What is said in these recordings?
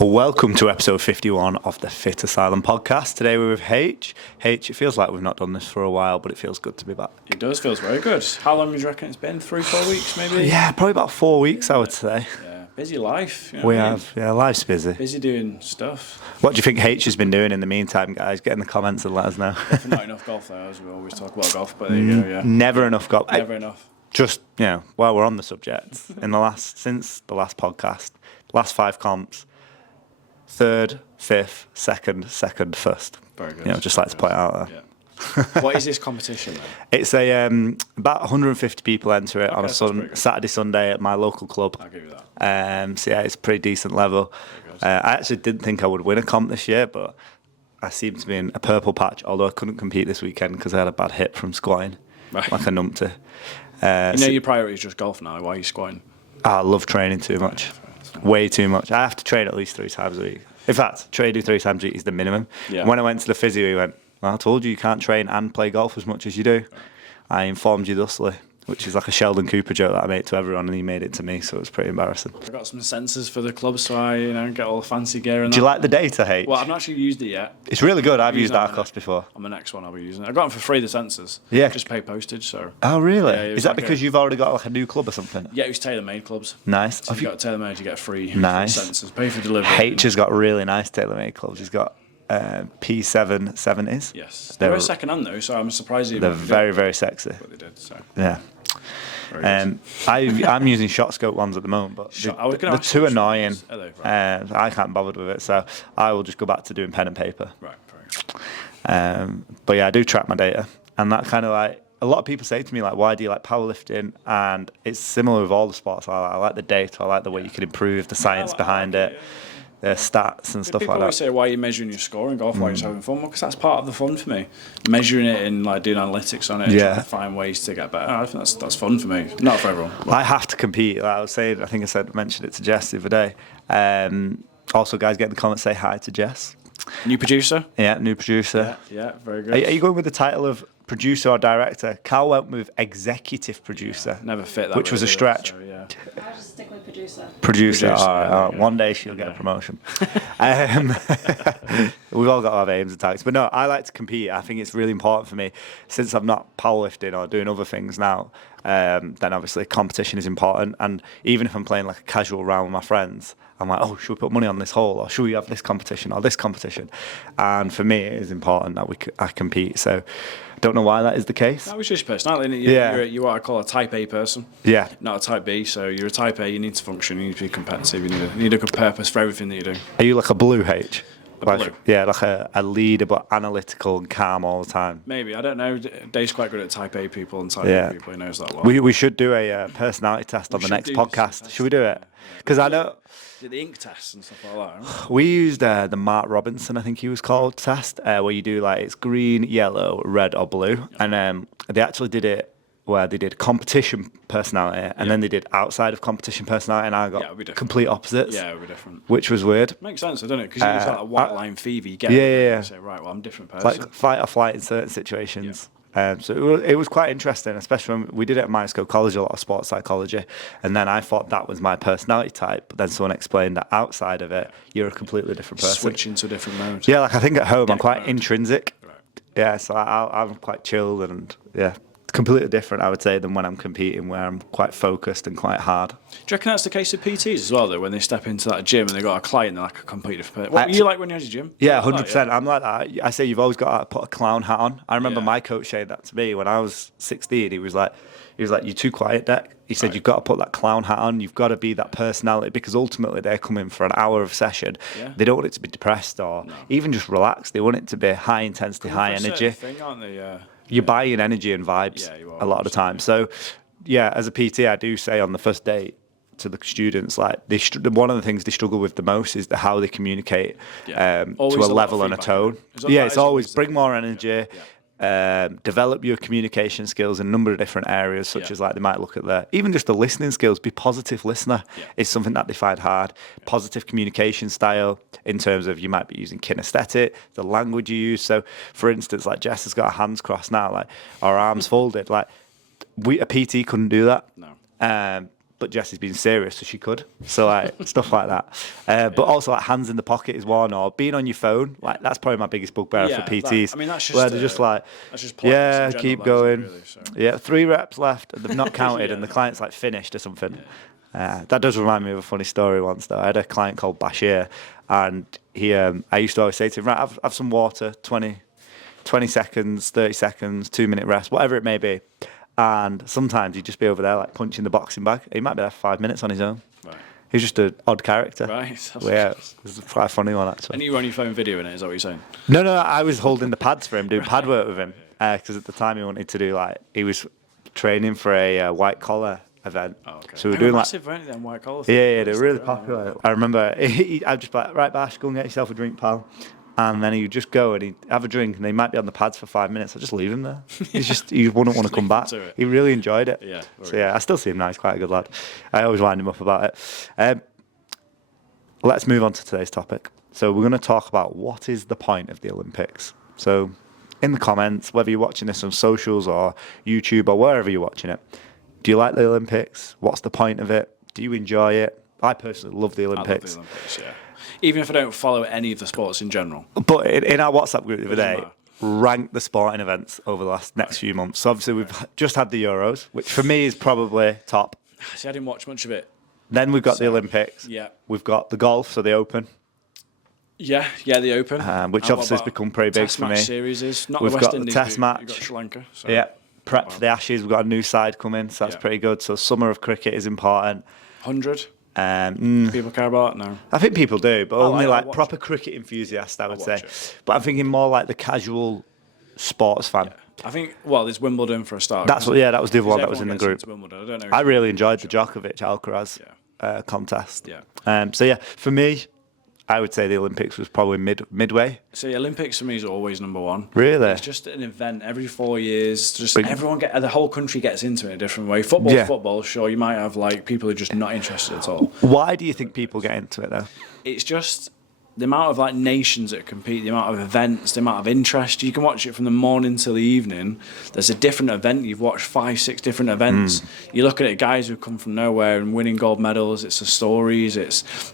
Welcome to episode 51 of the Fit Asylum podcast. Today we're with H. H, it feels like we've not done this for a while, but it feels good to be back. It does, feels very good. How long do you reckon it's been? 3-4 weeks maybe? Yeah, probably about 4 weeks, I would say. Yeah, busy life. You know We what I mean? have, yeah, life's busy. Busy doing stuff. What do you think H has been doing in the meantime, guys? Get in the comments and let us know. Not enough golf though, as we always talk about golf, but there you go, yeah. Never enough golf. Never enough. Just, while we're on the subject, since the last podcast, last 5 comps, 3rd, 5th, 2nd, 1st. Very good. Just like to point out there. Yeah. What is this competition then? It's about 150 people enter it on a Saturday, Sunday at my local club. I'll give you that. So yeah, it's a pretty decent level. I actually didn't think I would win a comp this year, but I seem to be in a purple patch, although I couldn't compete this weekend because I had a bad hip from squatting, like a numpty. Your priority is just golf now. Why are you squatting? I love training too much. Way too much. I have to train at least 3 times a week. In fact, training 3 times a week is the minimum. Yeah. When I went to the physio, he went, well, I told you can't train and play golf as much as you do. I informed you thusly, which is like a Sheldon Cooper joke that I made to everyone, and he made it to me, so it was pretty embarrassing. I've got some sensors for the club, so I get all the fancy gear and Do you like the data, H? Well, I've not actually used it yet. It's really good. I've used using it Arcos before. On the next one I'll be using it. I got them for free, the sensors. Yeah. Just pay postage, so... Oh, really? Yeah, is that because you've already got like a new club or something? Yeah, it was tailor-made clubs. Nice. So if you got tailor-made, you get free Nice. sensors. Pay for delivery. H has got really nice tailor-made clubs. He's got P7 70s. Yes. They're They're second-hand, though, so I'm surprised you They're very, very sexy. what they did, so... Yeah. I'm using shot scope ones at the moment, but they're too annoying. Are they? Right. I can't bother with it, so I will just go back to doing pen and paper. Right, very good. But yeah, I do track my data, and that kind of like a lot of people say to me like, why do you like powerlifting? And it's similar with all the sports. I like the data. I like the way you can improve the science behind it. The stats and stuff like that. People always say, why are you measuring your score in golf? Why are you just having fun? Well, because that's part of the fun for me. Measuring it and like doing analytics on it, and trying to find ways to get better. I think that's fun for me. Not for everyone. I have to compete. Like I was saying, I think mentioned it to Jess the other day. Also, guys, get in the comments, say hi to Jess. New producer? Yeah, new producer. Yeah, very good. Are you going with the title of producer or director? Carl went with executive producer. Yeah, never fit that. Which was a stretch. So, yeah. I'll just stick with producer. Producer, all right. One day she'll get a promotion. We've all got our aims and targets. But no, I like to compete. I think it's really important for me. Since I'm not powerlifting or doing other things now, then obviously competition is important. And even if I'm playing like a casual round with my friends, I'm like, oh, should we put money on this hole, or should we have this competition or this competition? And for me, it is important that I compete. So I don't know why that is the case. That was just personality. You are what I call a type A person. Yeah. Not a type B. So you're a type A. You need to function. You need to be competitive. You need a good purpose for everything that you do. Are you like a blue H? Blue. Yeah, like a leader, but analytical and calm all the time. Maybe, I don't know. Dave's quite good at type A people and type B people. He knows that well. We should do a personality test on the next podcast. Should we do it? Because I know... Did the ink tests and stuff like that? We used the Mark Robinson, I think he was called, test, where you do like it's green, yellow, red or blue. And they actually did it where they did competition personality and then they did outside of competition personality, and I got complete opposites. Yeah, it would be different. Which was weird. Makes sense, doesn't it? Because it's like a white line fever. You get You say, right, well, I'm a different person. Like fight or flight in certain situations. So it was quite interesting, especially when we did it at Myerscough College, a lot of sports psychology, and then I thought that was my personality type, but then someone explained that outside of it, you're a completely different person. Switch into a different mode. Yeah, like I think at home I'm quite intrinsic. Right. Yeah, so I'm quite chilled and completely different, I would say, than when I'm competing, where I'm quite focused and quite hard. Do you reckon that's the case with PTs as well, though, when they step into that gym and they've got a client, they're like a complete different person? What were you like when you had your gym? Yeah, 100%. I'm like that. I say you've always got to put a clown hat on. I remember my coach saying that to me when I was 16. He was like, you're too quiet, Dec. He said, you've got to put that clown hat on. You've got to be that personality, because ultimately they're coming for an hour of session. Yeah. They don't want it to be depressed or even just relaxed. They want it to be high intensity, high energy. Thing, aren't they? You're buying energy and vibes a lot of the time. So, yeah, as a PT, I do say on the first date to the students, like one of the things they struggle with the most is how they communicate to a level and a tone. It's always bring more energy. Develop your communication skills in a number of different areas, such as like they might look at even just the listening skills. Be positive listener is something that they find hard. Positive communication style in terms of you might be using kinesthetic, the language you use. So, for instance, like Jess has got her hands crossed now, like our arms folded. Like a PT couldn't do that. No. but Jessie's been serious, so she could. So like stuff like that. But also like hands in the pocket is one, or being on your phone. Like that's probably my biggest bugbear for PTs. That's just where they're just like, keep going. Really, so. Yeah, 3 reps left, and they've not counted, and the client's like finished or something. Yeah. That does remind me of a funny story once though. I had a client called Bashir, and he, I used to always say to him, right, have some water, 20 seconds, 30 seconds, 2-minute rest, whatever it may be. And sometimes he'd just be over there like punching the boxing bag. He might be there for 5 minutes on his own. Right. He's just an odd character. Right. Yeah, it was quite a funny one actually. And you were on your phone videoing it, is that what you're saying? No, I was holding the pads for him, doing pad work with him. Because at the time he wanted to do he was training for a white collar event. Oh, okay. So we were doing massive, weren't they, white collar? Yeah, they're really popular. I remember I'd just be like, right, Bash, go and get yourself a drink, pal. And then he'd just go and he'd have a drink, and they might be on the pads for 5 minutes. I'd just leave him there. He wouldn't want to come back. He really enjoyed it. Yeah. So yeah, I still see him now. He's quite a good lad. I always wind him up about it. Let's move on to today's topic. So we're going to talk about what is the point of the Olympics. So in the comments, whether you're watching this on socials or YouTube or wherever you're watching it, do you like the Olympics? What's the point of it? Do you enjoy it? I personally love the Olympics. I love the Olympics, yeah. Even if I don't follow any of the sports in general. But in our WhatsApp group the other day, rank the sporting events over the next few months. So obviously we've just had the Euros, which for me is probably top. See, I didn't watch much of it. Then we've got the Olympics. Yeah. We've got the golf, so the Open. Yeah, the Open. Which obviously has become pretty big for me. Series is not we've the West got Indies, the Test match. You've got Sri Lanka. So. Yeah. Prep for the Ashes. We've got a new side coming, so that's pretty good. So summer of cricket is important. 100. People care about? No. I think people do, but only like proper cricket enthusiasts, I would say. But I'm thinking more like the casual sports fan. Yeah. I think, there's Wimbledon for a start. That was the other one that was in the group. I really enjoyed the Djokovic Alcaraz contest. Yeah. So for me, I would say the Olympics was probably midway. See, Olympics for me is always number one. Really? It's just an event every 4 years. The whole country gets into it in a different way. Football, sure, you might have people who are just not interested at all. Why do you think people get into it though? It's just the amount of nations that compete, the amount of events, the amount of interest. You can watch it from the morning till the evening. There's a different event. You've watched 5-6 different events. You're looking at guys who come from nowhere and winning gold medals. It's the stories.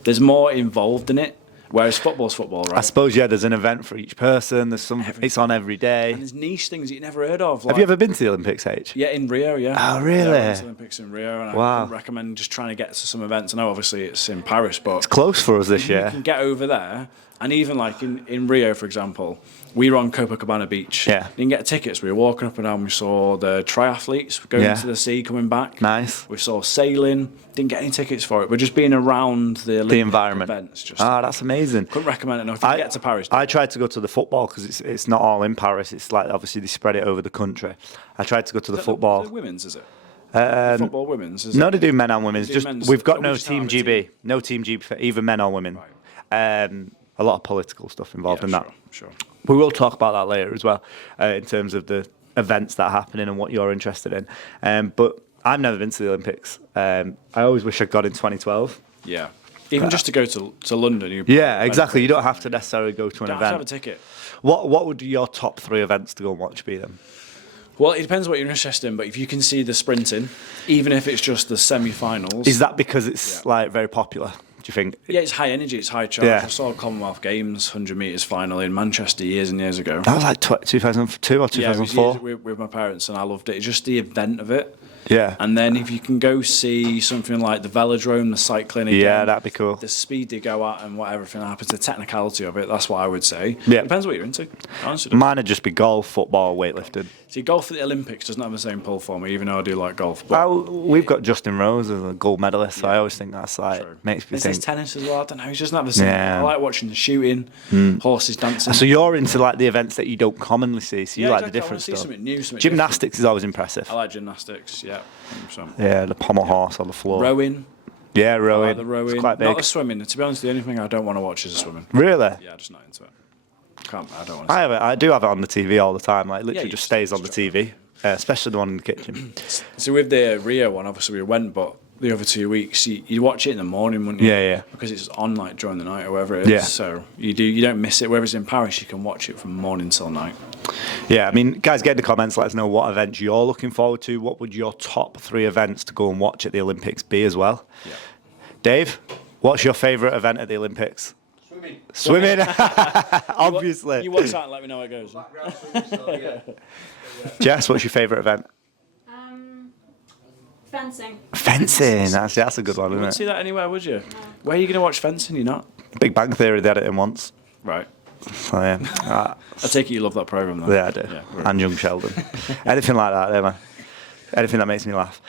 There's more involved in it. Whereas football's football, right? I suppose, there's an event for each person. It's on every day. And there's niche things that you never heard of. Have you ever been to the Olympics, H? Yeah, in Rio, yeah. Oh, really? Yeah, I went to the Olympics in Rio, and I would recommend just trying to get to some events. I know, obviously, it's in Paris, but... It's close for us this year. You can get over there, and even in Rio, for example, we were on Copacabana Beach. Yeah. You can get tickets. We were walking up and down. We saw the triathletes going into the sea, coming back. Nice. We saw sailing. Didn't get any tickets for it. We're just being around the environment. Events. That's amazing. Couldn't recommend it enough. If you get to Paris. I tried to go to the football because it's not all in Paris. It's obviously they spread it over the country. I tried to go to the football. The women's, is it? Football women's. No, they do men and women's. We've got no team GB. No team GB for either men or women. Right. A lot of political stuff involved in that. Sure. We will talk about that later as well, in terms of the events that are happening and what you're interested in. But I've never been to the Olympics. I always wish I'd gone in 2012. Yeah. Even just to go to London. Exactly. You don't have to necessarily go to an event. Have a ticket. What would your top 3 events to go and watch be then? Well, it depends what you're interested in, but if you can see the sprinting, even if it's just the semi-finals... Is that because it's very popular? Do you think? Yeah, it's high energy, it's high charge. I saw Commonwealth Games 100 metres final in Manchester years and years ago. That was 2002 or 2004? Yeah, with my parents, and I loved it. It's just the event of it. Yeah. And then if you can go see something like the velodrome, the cycling again. Yeah, that'd be cool. The speed they go at and what everything happens, the technicality of it, that's what I would say. Yeah. Depends what you're into. Honestly. Mine would just be golf, football, weightlifting. See, golf at the Olympics doesn't have the same pull for me, even though I do like golf. We've got Justin Rose as a gold medalist, so I always think that's makes me think. There's tennis as well, I don't know, he doesn't have the same. I like watching the shooting, horses dancing. So you're into the events that you don't commonly see, so you like the different stuff. Something new, gymnastics is always impressive. I like gymnastics, 100%. Yeah, the pommel horse on the floor. Rowing. Yeah, rowing. I like the rowing. It's quite big. Not the swimming. To be honest, the only thing I don't want to watch is the swimming. Really? Yeah, I'm just not into it. I don't want to. I do have it on the TV all the time. It literally just stays on the TV, especially the one in the kitchen. So with the Rio one, obviously we went, but the other 2 weeks, you'd watch it in the morning, wouldn't you? Yeah. Because it's on like during the night or whatever it is. Yeah. So you don't miss it. Whereas in Paris, you can watch it from morning till night. Yeah, I mean, guys, get in the comments. Let us know what events you're looking forward to. What would your top 3 events to go and watch at the Olympics be as well? Yeah. Dave, what's your favourite event at the Olympics? Swimming. Obviously. You watch that and let me know how it goes. Jess, what's your favourite event? Fencing. Fencing. That's a good one, You isn't wouldn't it? see that anywhere, would you? Where are you going to watch fencing? You're not? Big Bang Theory, they had it in once. Right. So, yeah. I take it you love that programme, though. Yeah, I do. Yeah, And Young Sheldon. Anything like that, man. Anything that makes me laugh.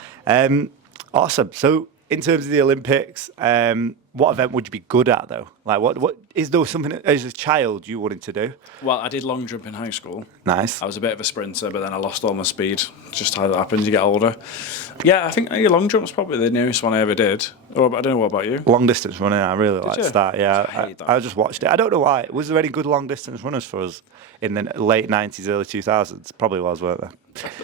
Awesome. So, in terms of the Olympics, what event would you be good at, though? Like, what is there something as a child you wanted to do? Well, I did long jump in high school. Nice. I was a bit of a sprinter, but then I lost all my speed. Just how that happens, you get older. Yeah, I think long jump's probably the nearest one I ever did. Or I don't know, what about you? Long distance running, I really like you? that. Yeah, I hate that. I just watched it. I don't know why. Was there any good long distance runners for us in the late 90s, early 2000s? Probably was, weren't there?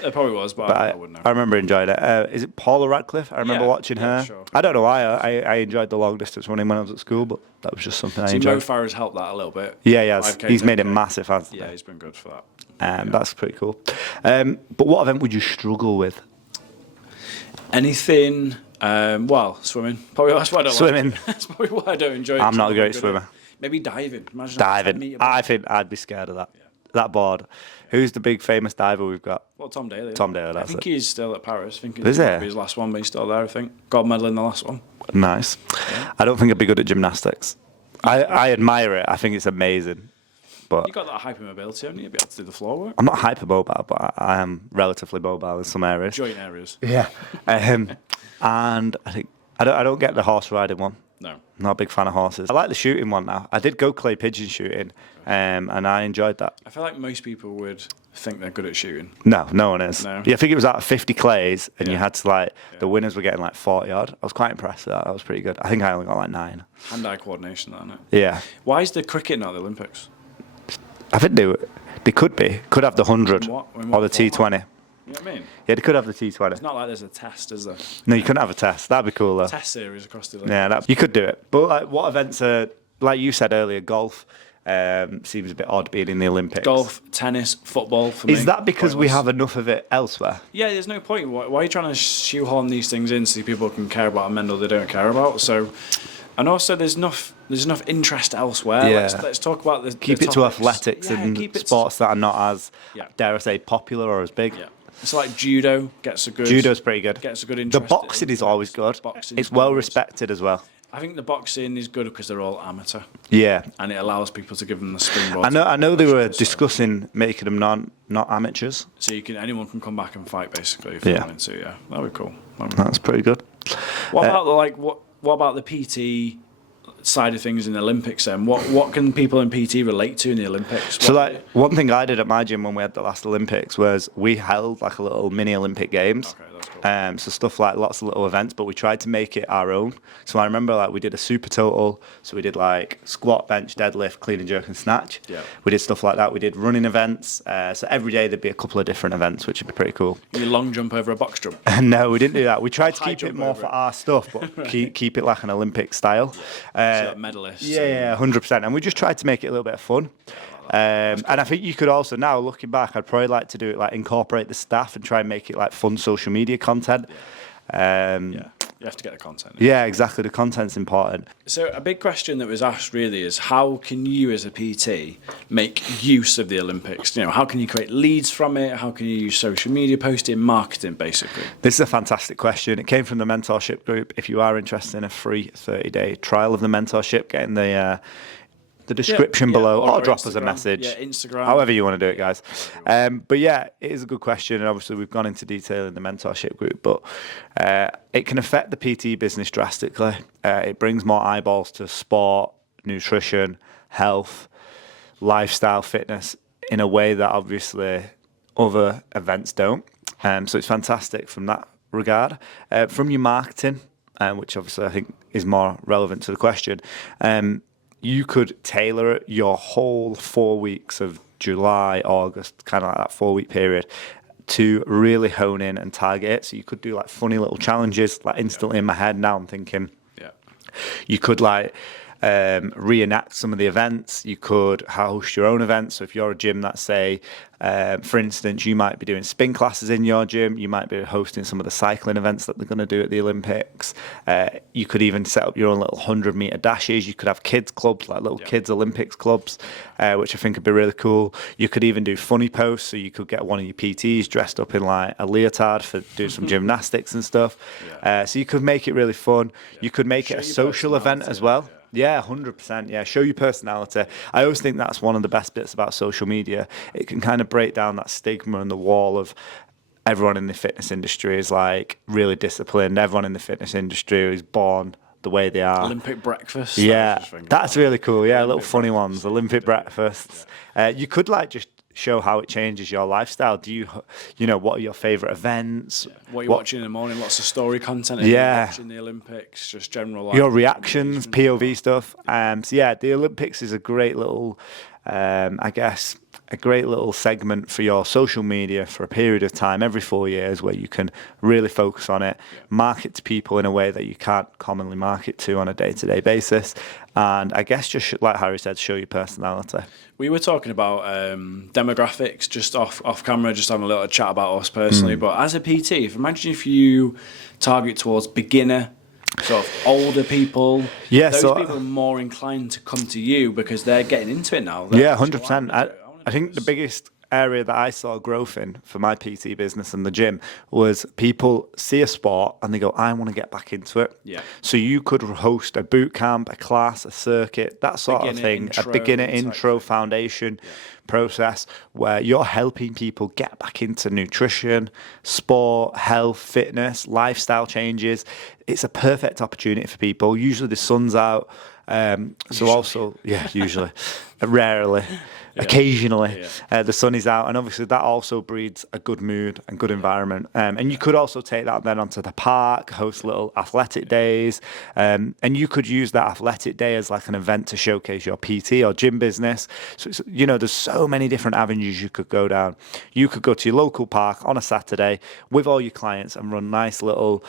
It probably was, but I wouldn't know. I remember enjoying it. Is it Paula Radcliffe? I remember watching her. Sure. I don't know why. I enjoyed the long distance running when I was at school, but that was just something I See, Mo enjoyed. Farah's helped that a little bit. Yeah, he has. 5K, He's made it 10K. massive, hasn't he? Yeah, he's been good for that. That's pretty cool. But what event would you struggle with? Anything? Well, swimming. Probably that's why I don't Swimming. Like. That's probably why I don't enjoy it. I'm not a I'm great good swimmer. at it. Maybe diving. Imagine Diving. I think I'd be scared of that. Yeah. That board. Who's the big famous diver we've got? Well, Tom Daley. Tom Daley, I that's think it. he's still at Paris. I think Is it he? might be his last one, but he's still there, I think. Gold medal in the last one. Nice. Yeah. I don't think I'd be good at gymnastics. I admire it. I think it's amazing. But You got that hypermobility, haven't you? You'd be able to do the floor work. I'm not hypermobile, but I am relatively mobile in some areas. Joint areas. Yeah. And I think I don't get the horse riding one. No. I'm not a big fan of horses. I like the shooting one now. I did go clay pigeon shooting, and I enjoyed that. I feel like most people would think they're good at shooting. No one is. No. Yeah, I think it was out of 50 clays, and you Yeah. had to the winners were getting 40 odd. I was quite impressed with that. That was pretty good. I think I only got 9. Hand-eye coordination, that, isn't it? Yeah. Why is the cricket not at the Olympics? I think they could have the 100 In what or the T20. format? You know what I mean? Yeah, they could have the T20. It's not like there's a test, is there? No, you couldn't have a test. That'd be cool though. Test series across the Olympics. Yeah, you could do it. But what events are, like you said earlier, golf seems a bit odd being in the Olympics. Golf, tennis, football for me. Is that because we pointless. have enough of it elsewhere? Yeah, there's no point. Why are you trying to shoehorn these things in so people can care about a medal they don't care about? So, and also there's enough interest elsewhere. Yeah. Let's talk about the Keep the it to topics. athletics Yeah, and keep it to- sports that are not as, Yeah. dare I say, popular or as big. Yeah. It's like judo gets a good. Judo's pretty good. Gets a good The interest. boxing is always good. Boxing's It's well good. respected as well. I think the boxing is good because they're all amateur, Yeah. and it allows people to give them the springboard. I know they were discussing making them not amateurs. So anyone can come back and fight basically if Yeah. they wanted to. Yeah, that would be cool. That's pretty good. What about what about the PT side of things in the Olympics then? What can people in PT relate to in the Olympics? So one thing I did at my gym when we had the last Olympics was we held a little mini Olympic Games. Okay, that's cool. So stuff like lots of little events, but we tried to make it our own. So I remember we did a super total. So we did squat, bench, deadlift, clean and jerk and snatch. Yeah. We did stuff like that. We did running events. So every day there'd be a couple of different events, which would be pretty cool. You long jump over a box jump. No, we didn't do that. We tried to High keep it jump more over for it. our stuff, but keep it like an Olympic style. So like medalists. Yeah, 100%. And we just tried to make it a little bit of fun. And I think you could also, now looking back, I'd probably like to do it, incorporate the staff and try and make it fun social media content. Yeah, you have to get the content. Yeah, exactly. The content's important. So a big question that was asked really is how can you as a PT make use of the Olympics? How can you create leads from it? How can you use social media posting, marketing basically? This is a fantastic question. It came from the mentorship group. If you are interested in a free 30-day trial of the mentorship, get in the description below, or drop us a Instagram. message. Yeah, Instagram. However you want to do it, guys. But yeah, it is a good question, and obviously we've gone into detail in the mentorship group, but it can affect the PT business drastically. It brings more eyeballs to sport, nutrition, health, lifestyle, fitness in a way that obviously other events don't. So it's fantastic from that regard. From your marketing, which obviously I think is more relevant to the question, you could tailor your whole 4 weeks of July, August, kind of like that 4 week period to really hone in and target it. So you could do like funny little challenges, like instantly in my head now I'm thinking, you could like reenact some of the events. You could host your own events. So if you're a gym that say, for instance, you might be doing spin classes in your gym. You might be hosting some of the cycling events that they're going to do at the Olympics. You could even set up your own little 100-meter dashes. You could have kids clubs, like little kids Olympics clubs, which I think would be really cool. You could even do funny posts. So you could get one of your PTs dressed up in like a leotard for doing some gymnastics and stuff. So you could make it really fun. You could make it a social event as well. Yeah, 100%. Yeah, show your personality. I always think that's one of the best bits about social media. It can kind of break down that stigma and the wall of everyone in the fitness industry is like really disciplined. Everyone in the fitness industry is born the way they are. Olympic breakfast. Yeah, that's really cool. Yeah, little funny ones. Olympic breakfasts. You could like just show how it changes your lifestyle. Do you know, what are your favourite events? What you're watching in the morning, lots of story content. You're watching the Olympics, just general. Like, your reactions, POV stuff. So yeah, the Olympics is a great little, I guess, a great little segment for your social media for a period of time every 4 years where you can really focus on it, market to people in a way that you can't commonly market to on a day-to-day basis. And I guess just like Harry said, show your personality. We were talking about demographics just off camera, just having a little chat about us personally. But as a PT, imagine if you target towards beginner, sort of older people, those people are more inclined to come to you because they're getting into it now. 100%. I think the biggest area that I saw growth in for my PT business and the gym was people see a sport and they go, I want to get back into it. Yeah. So you could host a boot camp, a class, a circuit, that sort of thing, a beginner intro foundation process where you're helping people get back into nutrition, sport, health, fitness, lifestyle changes. It's a perfect opportunity for people. Usually the sun's out. Usually, rarely. Occasionally, the sun is out, and obviously that also breeds a good mood and good environment. And you could also take that then onto the park, host little athletic days, and you could use that athletic day as like an event to showcase your PT or gym business. So there's so many different avenues you could go down. You could go to your local park on a Saturday with all your clients and run nice little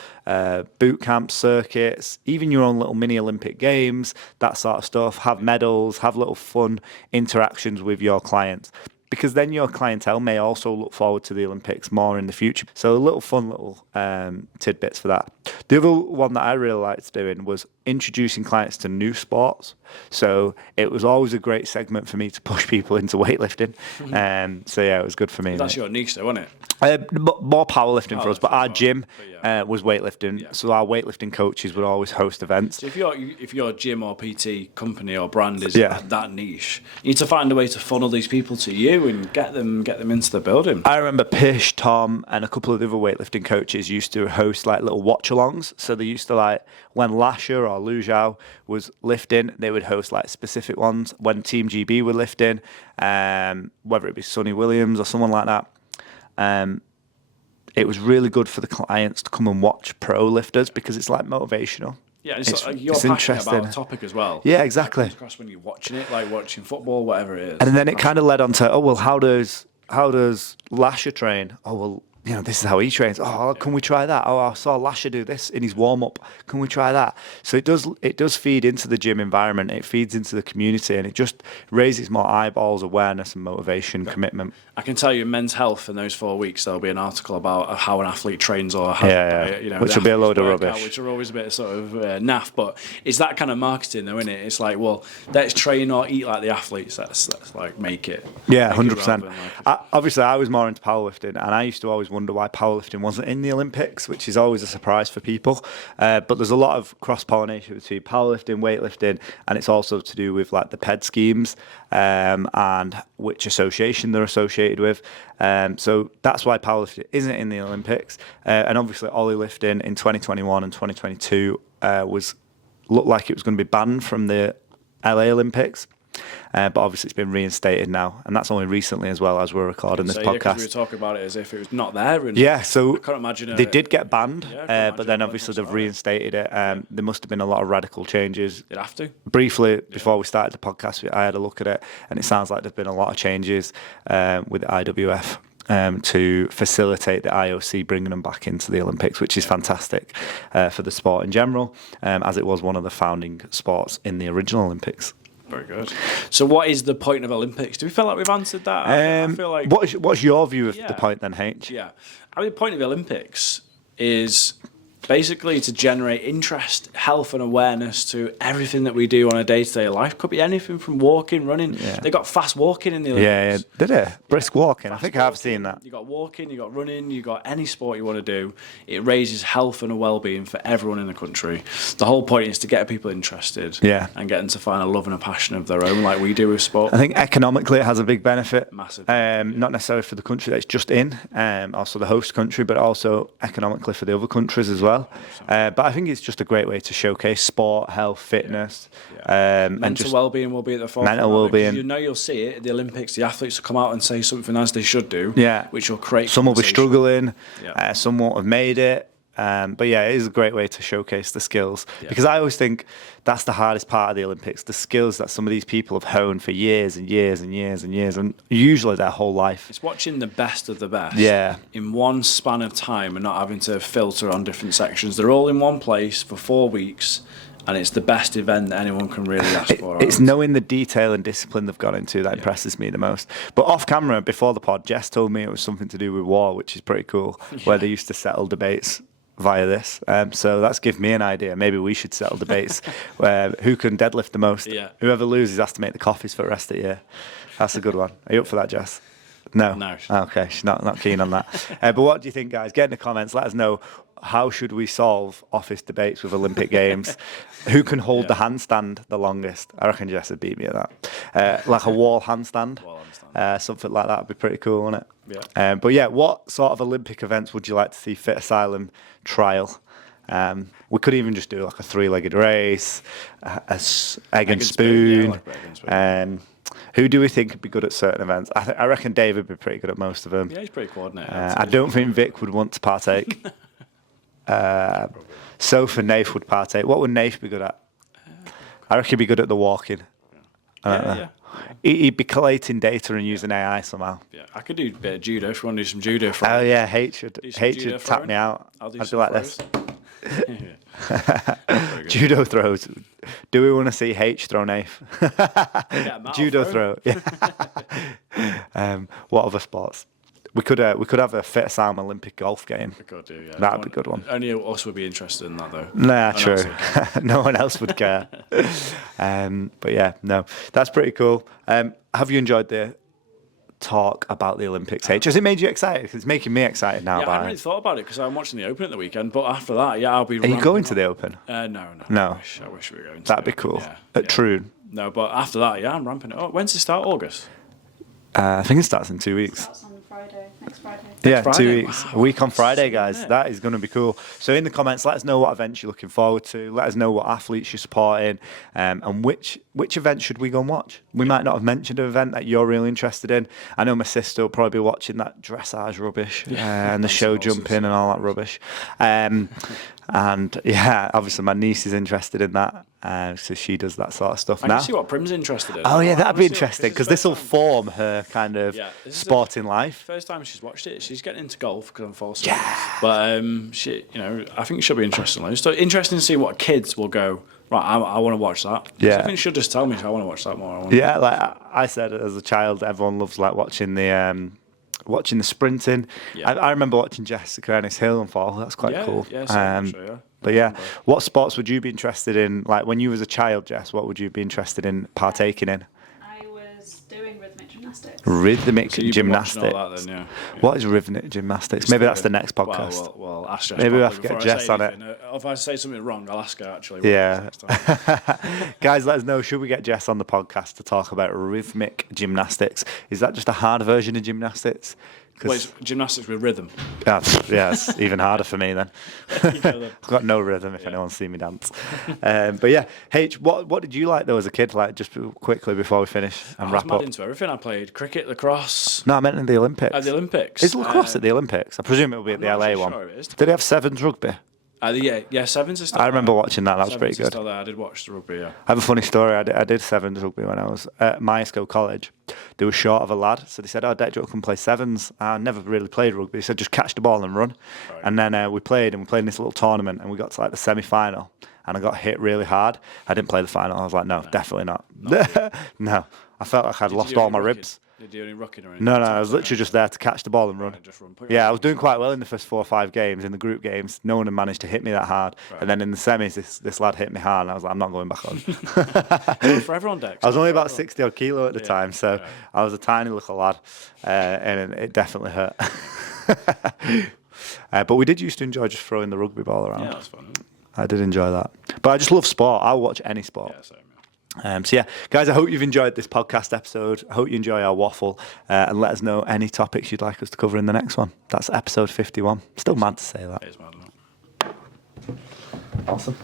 boot camp circuits, even your own little mini Olympic games, that sort of stuff. Have medals, have little fun interactions with your clients, because then your clientele may also look forward to the Olympics more in the future. So a little fun little tidbits for that. The other one that I really liked doing was introducing clients to new sports. So it was always a great segment for me to push people into weightlifting. So yeah, it was good for me. That's your niche though, wasn't it? More powerlifting for us, but our gym was weightlifting. So our weightlifting coaches would always host events. So if your gym or PT company or brand is that niche, you need to find a way to funnel these people to you and get them into the building. I remember Pish, Tom, and a couple of the other weightlifting coaches used to host like little watch-alongs. So they used to like when Lasher or Lu Zhao was lifting, they would host like specific ones. When Team GB were lifting, whether it be Sonny Williams or someone like that. It was really good for the clients to come and watch pro lifters because it's like motivational. Yeah, it's you're passionate about a topic as well. Yeah, exactly. That comes across when you're watching it, like watching football, whatever it is. And then it kind of led on to, how does Lasher train? Oh, well, this is how he trains. Oh, can we try that? Oh, I saw Lasher do this in his warm-up. Can we try that? So it does feed into the gym environment. It feeds into the community, and it just raises more eyeballs, awareness, and motivation, commitment. I can tell you, in Men's Health, in those 4 weeks, there'll be an article about how an athlete trains or how, which will be a load of rubbish. Which are always a bit sort of naff, but it's that kind of marketing, though, isn't it? It's like, well, let's train or eat like the athletes. Let's like make it. Yeah, 100%. Obviously, I was more into powerlifting, and I used to always wonder why powerlifting wasn't in the Olympics, which is always a surprise for people. But there's a lot of cross-pollination between powerlifting, weightlifting, and it's also to do with like the PED schemes and which association they're associated with. So that's why powerlifting isn't in the Olympics. And obviously, Ollie lifting in 2021 and 2022 looked like it was going to be banned from the LA Olympics. But obviously it's been reinstated now, and that's only recently as well as we're recording this podcast. We were talking about it as if it was not there. And so I can't imagine they did get banned, but then obviously they've reinstated it. There must have been a lot of radical changes. They'd have to. Briefly, before we started the podcast, I had a look at it, and it sounds like there've been a lot of changes with the IWF. to facilitate the IOC bringing them back into the Olympics, which is fantastic for the sport in general, as it was one of the founding sports in the original Olympics. Very good. So what is the point of Olympics? Do we feel like we've answered that? I feel like... What's your view of the point then, H? Yeah. I mean, the point of the Olympics is basically to generate interest, health and awareness to everything that we do on a day-to-day life. Could be anything from walking, running. Yeah. They got fast walking in the Olympics. Yeah, did it? Brisk walking. I think I've seen that. You got walking, you got running, you got any sport you want to do. It raises health and well-being for everyone in the country. The whole point is to get people interested and get them to find a love and a passion of their own, like we do with sport. I think economically it has a big benefit. Massive. Not necessarily for the country that it's just in, also the host country, but also economically for the other countries as well. But I think it's just a great way to showcase sport, health, fitness. Mental and just well-being will be at the forefront. Mental well-being. You know you'll see it at the Olympics. The athletes will come out and say something as they should do, which will create some will be struggling, some won't have made it. But yeah, it is a great way to showcase the skills because I always think that's the hardest part of the Olympics, the skills that some of these people have honed for years and years and years and years, and usually their whole life. It's watching the best of the best in one span of time and not having to filter on different sections. They're all in one place for 4 weeks, and it's the best event that anyone can really ask for. It's knowing the detail and discipline they've gone into that impresses me the most. But off camera, before the pod, Jess told me it was something to do with war, which is pretty cool, where they used to settle debates via this. So that's given me an idea. Maybe we should settle debates where who can deadlift the most. Whoever loses has to make the coffees for the rest of the year. That's a good one. Are you up for that, Jess? No. Okay, she's not keen on that. But what do you think, guys? Get in the comments. Let us know. How should we solve office debates with Olympic Games? Who can hold the handstand the longest? I reckon Jess would beat me at that. Like a wall handstand. Something like that would be pretty cool, wouldn't it? Yeah. But yeah, what sort of Olympic events would you like to see Fit Asylum trial? We could even just do like a 3-legged race, egg and spoon. Who do we think would be good at certain events? I reckon David would be pretty good at most of them. Yeah, he's pretty coordinated. I don't think Vic would want to partake. Soph and Nath would partake. What would Nath be good at? I reckon he'd be good at the walking. He'd be collating data and using AI somehow. Yeah, I could do a bit of judo if you want to do some judo. Oh yeah, H would tap me out. I'd be like this. Judo throws. Do we want to see H throw Nath? Judo throw. Yeah. What other sports? We could have a Fit Asylum Olympic golf game. We could do, yeah. That'd be a good one. Only us would be interested in that, though. Nah, true. No one else would care. But yeah, no, that's pretty cool. Have you enjoyed the talk about the Olympics, H? Has it made you excited? Because it's making me excited now. I haven't really thought about it because I'm watching the Open at the weekend. But after that, I'll be. Are you going to the Open? No. I wish we were going. That'd be cool. At Troon. No, but after that, I'm ramping it up. When's it start? August. I think it starts in 2 weeks. Next Friday. Yeah, 2 weeks. Wow. A week on Friday, guys. That is going to be cool. So in the comments, let us know what events you're looking forward to. Let us know what athletes you're supporting, and which event should we go and watch. We might not have mentioned an event that you're really interested in. I know my sister will probably be watching that dressage rubbish and the show jumping and all that rubbish. And yeah, obviously my niece is interested in that. So she does that sort of stuff now. I can see what Prim's interested in. Oh yeah, that'd be interesting because this will form her kind of sporting life. First time she's watched it, she's getting into golf because I'm false. But she, I think she'll be interested in it. So interesting to see what kids will go. Right, I want to watch that. Yeah, I think she'll just tell me if I want to watch that more. Like I said, as a child, everyone loves like watching the sprinting. Yeah. I remember watching Jessica Ennis-Hill and thought, that's quite cool. But yeah, what sports would you be interested in? Like when you was a child, Jess, what would you be interested in partaking in? I was doing rhythmic gymnastics. Rhythmic gymnastics. All that then, What is rhythmic gymnastics? Maybe that's the next podcast. Well, ask Jess. Maybe we have to get Jess on it. If I say something wrong, I'll ask her actually. Yeah. Guys, let us know, should we get Jess on the podcast to talk about rhythmic gymnastics? Is that just a hard version of gymnastics? Well, it's gymnastics with rhythm. Yeah, it's even harder for me then. I've got no rhythm if anyone's seen me dance. But yeah, H, what did you like though as a kid? Like just quickly before we finish and wrap up. I was mad into everything. I played cricket, lacrosse. No, I meant in the Olympics. At the Olympics. Is lacrosse at the Olympics? I presume it will be at the LA one. Sure it is. Did they have sevens rugby? Yeah, sevens is still I remember watching that. That was pretty sevens is good. still there. I did watch the rugby, yeah. I have a funny story. I did sevens rugby when I was at Myerscough College. They were short of a lad, so they said, "Oh, Dec, do you want to come play sevens?" I never really played rugby. They said, "Just catch the ball and run." Right. And then we played in this little tournament, and we got to like the semi-final, and I got hit really hard. I didn't play the final. I was like, no. Definitely not. No, I felt like I'd lost all my ribs. Did you only rucking or anything? No, I was literally just there to catch the ball and run. Right, just run. Yeah, I was doing quite well in the first 4 or 5 games. In the group games, no one had managed to hit me that hard. Right. And then in the semis, this lad hit me hard, and I was like, I'm not going back on. For everyone, Dec. I was only about 60 odd kilo at the time, so I was a tiny little lad, and it definitely hurt. But we did used to enjoy just throwing the rugby ball around. Yeah, that's fun. I did enjoy that. But I just love sport. I'll watch any sport. Yeah, same. So yeah, guys, I hope you've enjoyed this podcast episode. I hope you enjoy our waffle, and let us know any topics you'd like us to cover in the next one. That's episode 51. Still mad to say that. It is mad, isn't it? Awesome.